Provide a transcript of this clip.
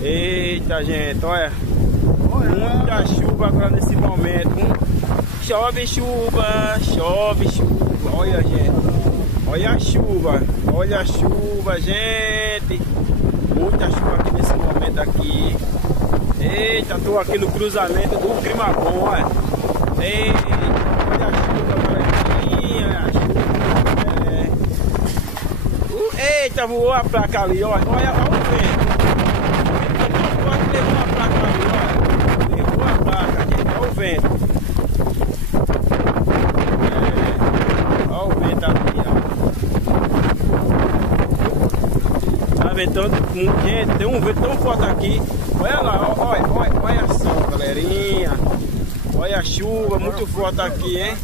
Eita, gente, olha. Muita chuva agora nesse momento. Chove chuva, chove chuva. Olha, gente. Olha a chuva. Olha a chuva, gente. Muita chuva aqui nesse momento aqui. Eita, tô aqui no cruzamento do Grimabon, olha. Eita, olha a chuva, galerinha. Olha a chuva. Eita, voou a placa ali, olha. Olha o vento. Levou a placa ali, olha. Levou a placa, gente. Olha o vento. Olha o vento ali, ó. Tá ventando, gente, tem um vento tão forte aqui. Olha lá, olha só, galerinha. Olha a chuva muito forte aqui, hein?